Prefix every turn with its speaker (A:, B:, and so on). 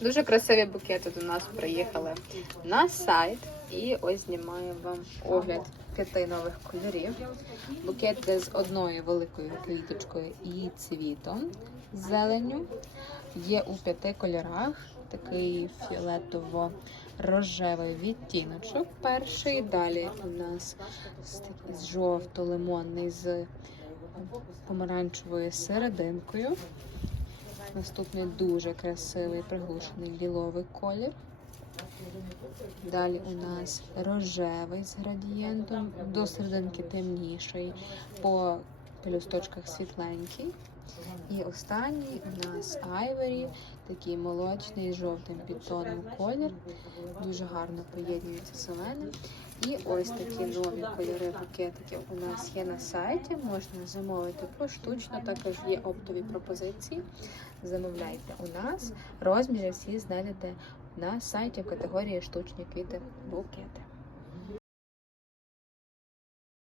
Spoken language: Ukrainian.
A: Дуже красиві букети до нас приїхали на сайт. І ось знімаю вам огляд п'яти нових кольорів. Букет йде з одною великою квіточкою і цвітом зеленю. Є у п'яти кольорах такий фіолетово-рожевий відтіночок. Перший. Далі у нас жовто-лимонний з помаранчевою серединкою. Наступний дуже красивий приглушений ліловий колір. Далі у нас рожевий з градієнтом, до серединки темніший, по пелюсточках світленький. І останній у нас айвері, такий молочний жовтим підтоном колір. Дуже гарно поєднується з зеленим. І ось такі нові кольори букетиків у нас є на сайті. Можна замовити поштучно, також є оптові пропозиції. Замовляйте у нас. Розміри всі знайдете на сайті в категорії штучні квіти букети.